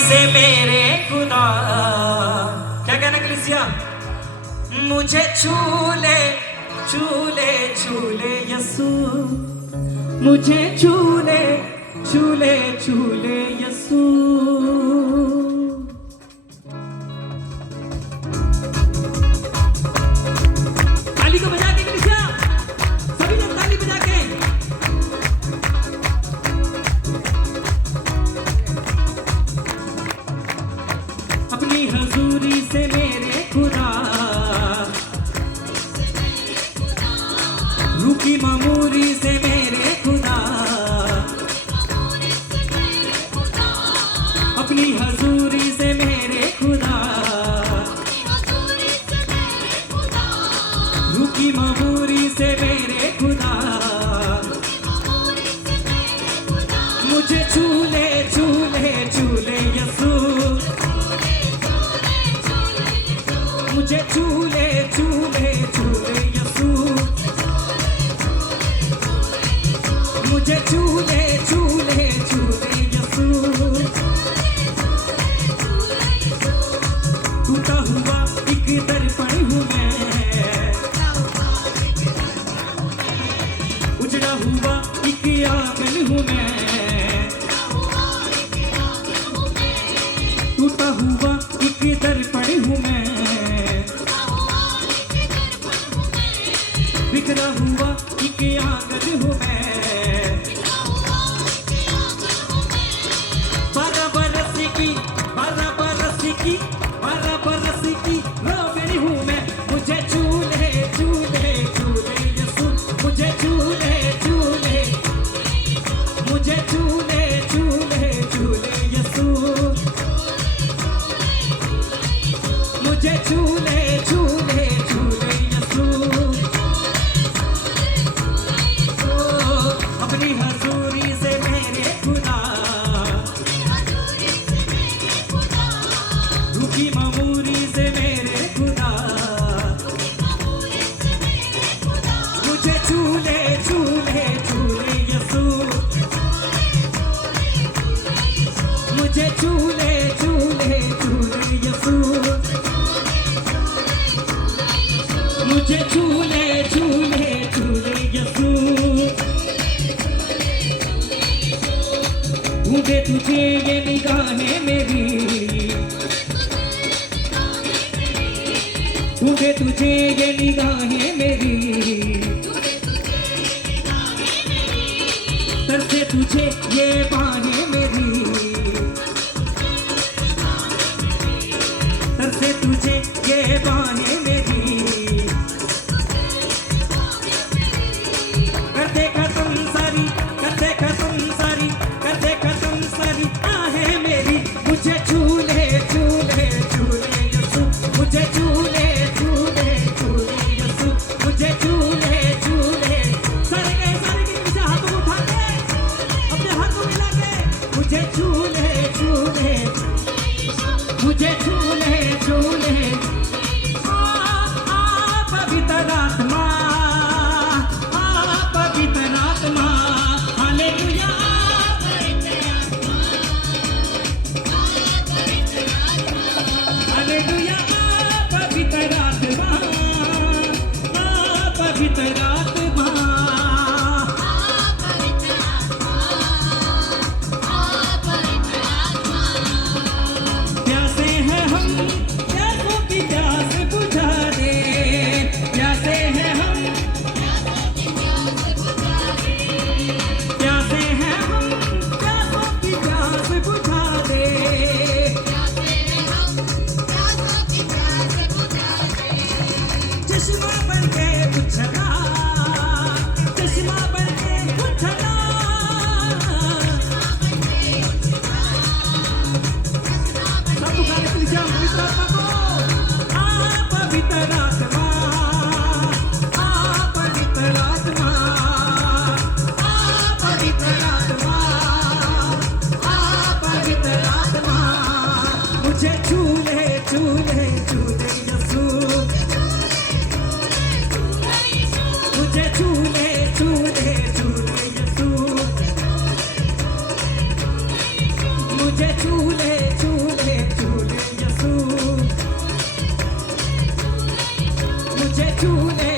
से मेरे खुदा, क्या कहना कलीसिया? मुझे छूले छूले छूले यसू, मुझे छूले छूले छूले यसू। ताली को बजा के कलीसिया, सभी लोग ताली बजा के। अपनी हजूरी से मेरे खुदा, रूह की मामूरी से मेरे खुदा, अपनी हजूरी से मेरे खुदा, रूह की मामूरी से मेरे खुदा, मुझे छूले छूले छूले यसू, मुझे छूले छूले छूले यसू, मुझे छूले छूले छूले यसू। टूटा हुआ एक दर्पण हूँ मैं, उजड़ा हुआ एक आंगन हूँ मैं, टूटा हुआ एक दर्पण हूँ मैं, बिखरा हुआ एक आंगन हूँ मैं। 12 बरस की 12 बरस की 12 बरस की रोबरी हूँ मैं, मुझे छूले छूले छूले यसू, मुझे छूले छूले, मुझे छूले छूले छूले यसू, मुझे छूले छूले छूले यसू। अपनी हजूरी से मेरे खुदा, रूह की मामूरी से मेरे खुदा, मुझे छूले छूले छूले यसू, मुझे छूले छूले छूले यसू, मुझे छूले छूले छूले यसू। ढूंढे तुझे ये निगाहें मेरी, ढूंढे तुझे ये निगाहें मेरी, तरसे तुझे ये बाहें मेरी, तरसे तुझे ये बाहें मेरी, कर दे खत्म सारी, कर दे खत्म सारी, कर दे खत्म सारी आहें मेरी, मुझे छूले छूले छूले यसू, मुझे छूले छूले छूले यसू, मुझे छूले छूले। सारे के पीछे हाथों उठा के, अपने हाथों मिला के, मुझे छूले छूले, मुझे छूले छूले। पवित्र आत्मा, पवित्र आत्मा, हालेलुया, हालेलुया, पवित्र आत्मा, पवित्र आत्मा, प्यासे हैं हम, प्यासों की प्यास बुझा दे, प्यासे हैं हम, प्यासे हैं हम, प्यासों की प्यास बुझा दे, चश्मा बन के बुझना, चश्मा बन के बुझना, सब पुकारे कलीसिया पवित्र आत्मा को। पवित्र आत्मा, पवित्र आत्मा, पवित्र आत्मा, पवित्र आत्मा, मुझे छूले छूले छूले यसू, मुझे छूले छूले छूले यसू, मुझे छूले छूले झूले